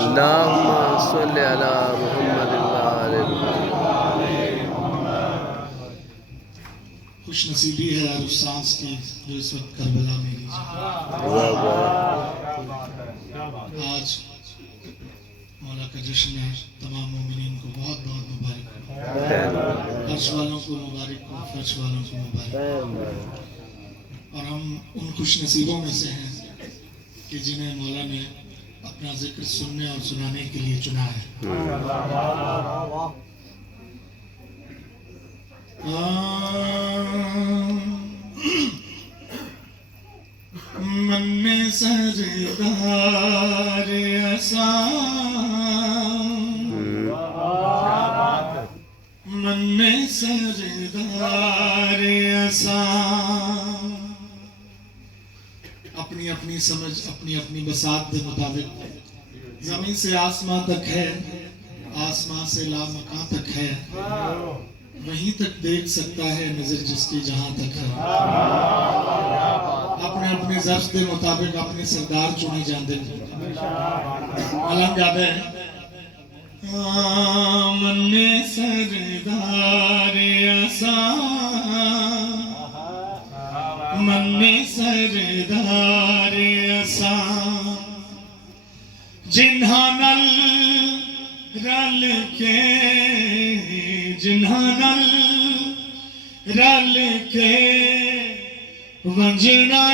अल्लाहुम्मा सल्लि अला मुहम्मद व आले मुहम्मद। खुश नसीबी है हर उस सांस की जो इस वक्त करबला में ली जाए। आज मौला का जश्न है, तमाम मोमिनीन को बहुत बहुत मुबारक हो। फर्श वालों को मुबारक हो, फर्श वालों को मुबारक हो। और हम उन खुश नसीबों में से हैं कि जिन्हें मौला ने अपना जिक्र सुनने और सुनाने के लिए चुना है। मन में सरदार असा, मन में सरदार असा, अपनी अपनी समझ अपनी अपनी बसात के मुताबिक जमीन से आसमां तक है, आसमां से लामकां तक है, वहीं तक देख सकता है नजर जिसकी जहां तक है। अपने अपने ज़र्फ़ के मुताबिक अपने सरदार चुने जाते हैं। अलग याद है मन्ने सरदार असा, मन्ने सरदार असा, जिन्हां नाल रल के, जिन्हां नाल रल के वंजना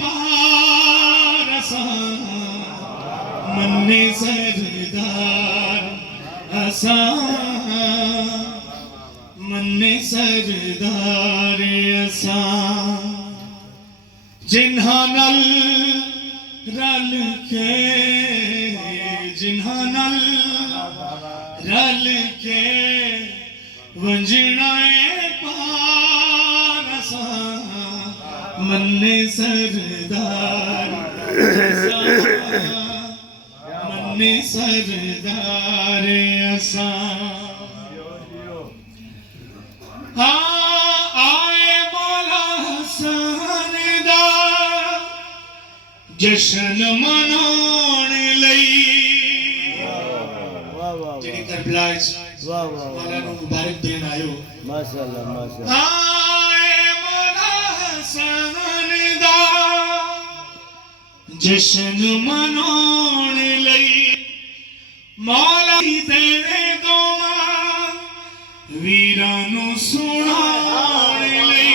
पार असा, मन्ने सरदार असा, मन्ने सरदार असा, जिन्हां नाल रल के, जिन्हां नाल रल के वंजना पार असा, मन्ने सरदार असा, मन्ने सरदार असा। आए मौला हसन दा जश्न मनाउण लई, जेड़ी करबला च मौला नूं मुबारक देण आयो। माशाअल्लाह माशाअल्लाह। आए मौला हसन दा जश्न मनाउण लई, मौला तेरे दोवां वीरां नूं सुणाउण लई,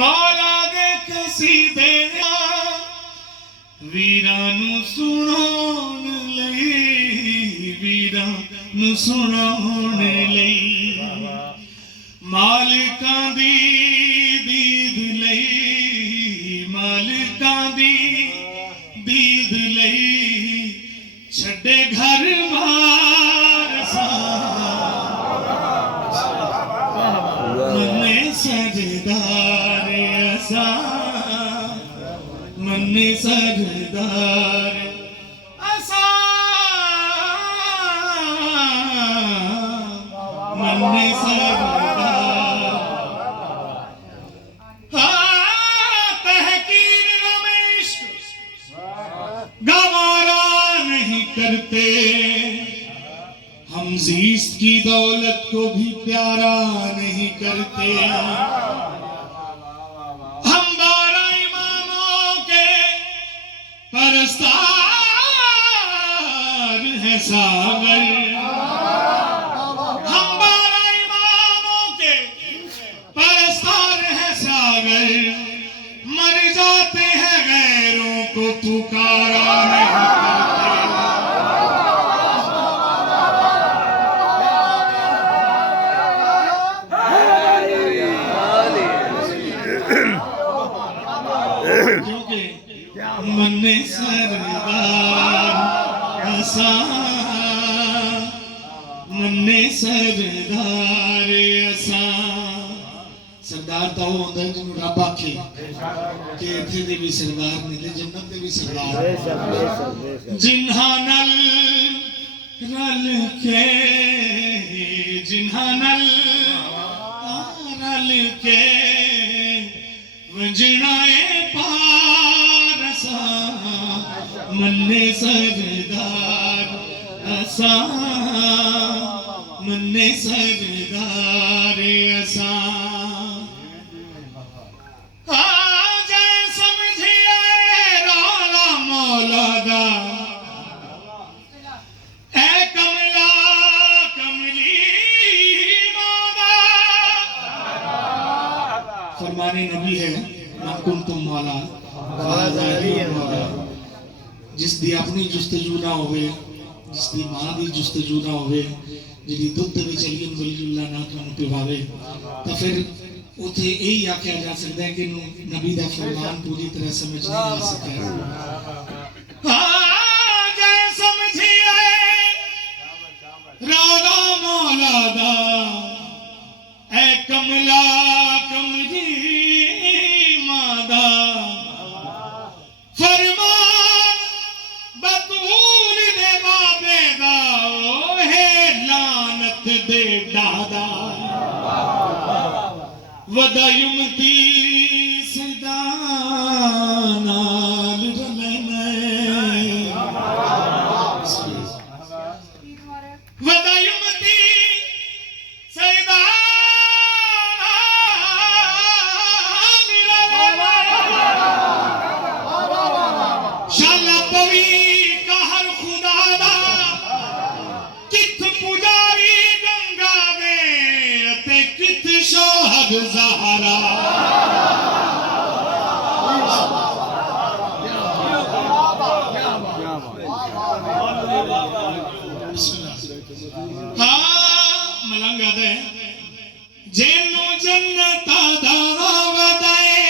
मौला दे कसीदे वीरां नूं सुणाउण लई, वीरां नूं सुणाउण लई, मालिकां दी दीद लई, मालिकां दी दीद लई, छड्डे घर बार सा, मन्ने सरदार असा, मन्ने सरदार असा, मन्ने सरदार। तहकीर रमेश गवारा नहीं करते, हम जीस्त की दौलत को भी प्यारा नहीं करते, हम 12 इमामों के परस्तार है सागर, हम 12 इमामों के परस्तार है सागर, मर जाते हैं गैरों को पुकारा नहीं करते, क्योंकि मन्ने सरदार असा, मन्ने सरदार असा। सरदार तो वो होता है जिन्होंने रब आखे कि इत्थे दे भी सरदार ने ते जन्नत दे भी सरदार, जिन्हां नाल रल के, जिन्हां नाल सरदार असा आज समझिए रौला मौला दा ऐ कमला कमली मादा फरमाने नबी है नकुम तुम मौला जिस दी अपनी जुस्तजू ना होवे जिस दी मां दी जुस्तजू ना होवे जिहदी दुध दे विच अली वलीउल्लाह ना तुहानू पिवावे तां फिर उथे यही आख्या जा सकता है कि नबी दा फरमान पूरी तरह समझ नहीं आ सकिया आज समझिए रौला मौला दा ऐ कमला कमली मादा फरमान बतूल दे बाबे दा ओहे लानत दे दादा वदायुमती सदा नाल रलने वदायुमती सदा शाला पवी कहर खुदा दा किथ पुजारी गंगा दे ते किथ शोहद ज़हरा मलंग दे जेनो जन्नता दा वदाए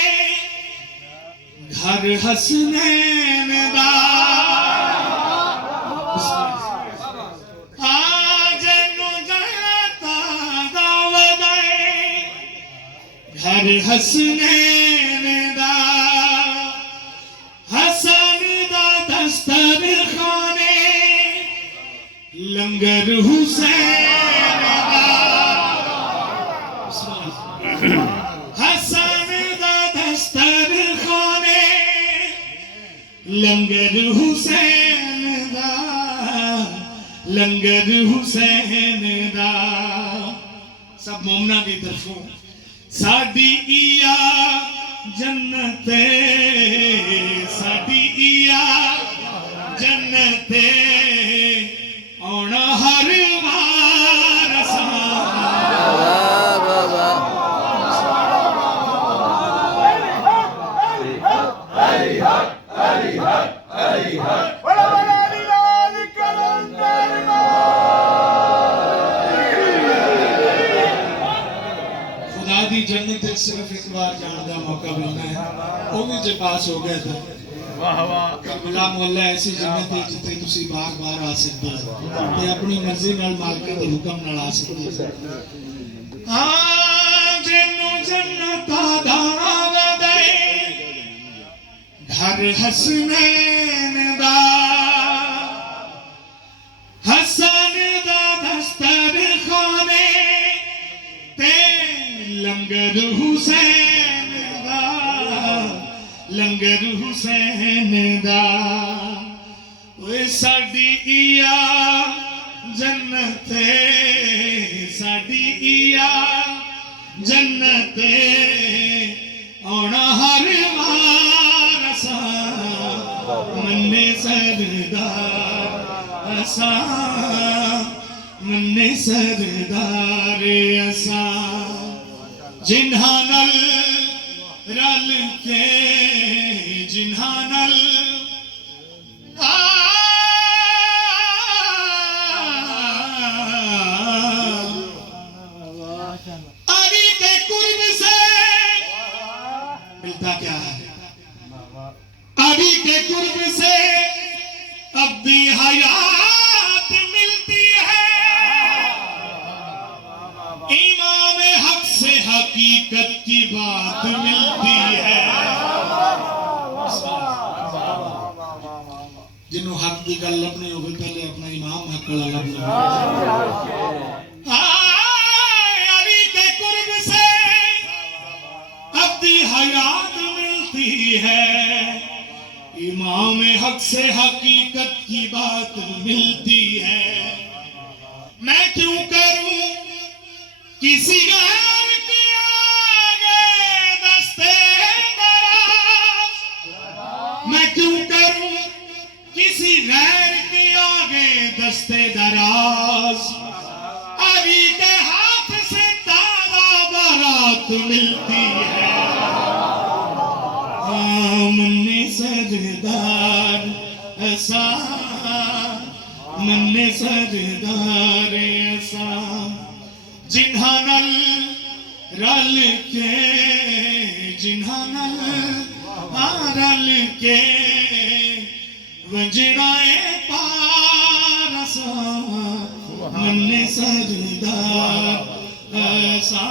घर हसनैन दा जेनो जन्नता दा वदाए घर हसनैन दा हसन दा दस्तर खाने लंगर हुसैन दा हसन दा दस्तर खाने लंगर हुसैन दा लंगर हुसैन दा सब मोमना की तरफों साडी इया जन्नते साडी इया जन्नते आना हर बार खुदा दी जन्नत सिर्फ एक बार जाने का मौका मिलना है वो भी जो पास हो गया था करबला मोहल्ला ऐसी जन्नत है जिथे तुसी बार बार आ सकते हो ते अपनी मर्जी नाल मालिक दे हुक्म नाल आ सकते हो हां जिन्नो जन्नता दा वदाए घर हसनैन दा हसन दा दस्तर खाने ते लंगर हुसैन दा लंगर हुसैन दा ओए साडी इया जन्नते साडी इया जन्नते आना हर बार असा मन्ने सरदार असा मन्ने सरदार असा जिन्हां नाल रल के जिन्हां नाल अली के कुर्ब से मिलता क्या है अली के कुर्ब से अब भी हयात मिलती है इमाम हक से हकीकत की बात मिलती है जिन्हों हक की गल लभनी हो पहले अपना इमाम हक वाला लभ लो अली के कुर्ब से अब भी हयात मिलती है इमाम हक से हकीकत की बात मिलती है मैं क्यों करूं किसी गैर के आगे दस्ते दराज मैं क्यों करूं किसी गैर के आगे दस्ते दराज अभी के हाथ से ताजा बारात मिलती है मन्ने सरदार ऐसा मन्ने सरदार ऐसा जिन्हा नल रल के जिन्हा नल रल के वजनाए पारसा मन्ने सरदार ऐसा